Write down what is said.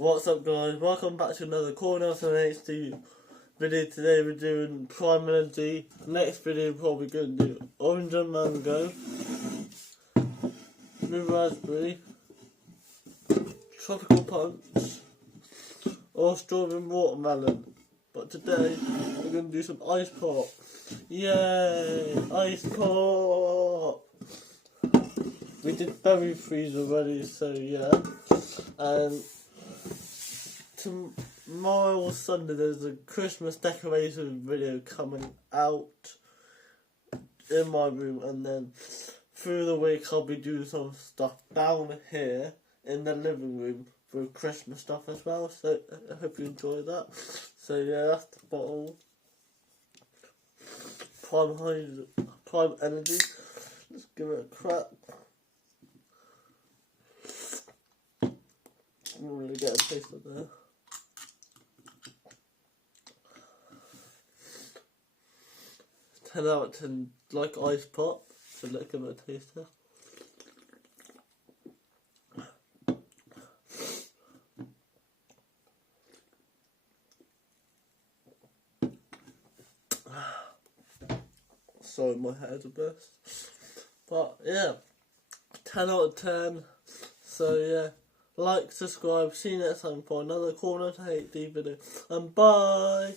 What's up guys, welcome back to another Corner of an HD video. Today we're doing Prime Energy. Next video we're probably going to do Orange and Mango, Blue Raspberry, Tropical Punch, or Strawberry and Watermelon. But today we're going to do some Ice Pop. Yay! Ice Pop! We did Berry Freeze already, so yeah. And tomorrow or Sunday there's a Christmas decoration video coming out in my room, and then through the week I'll be doing some stuff down here in the living room for Christmas stuff as well, so I hope you enjoy that. So yeah, that's the bottle. Prime Energy. Let's give it a crack. I'm really get a taste of there. Ten out of 10, like Ice Pop, so let's give it a taster. Sorry, my hair's a burst. But yeah, 10 out of 10. So yeah, like, subscribe, see you next time for another Corner to HD video, and bye!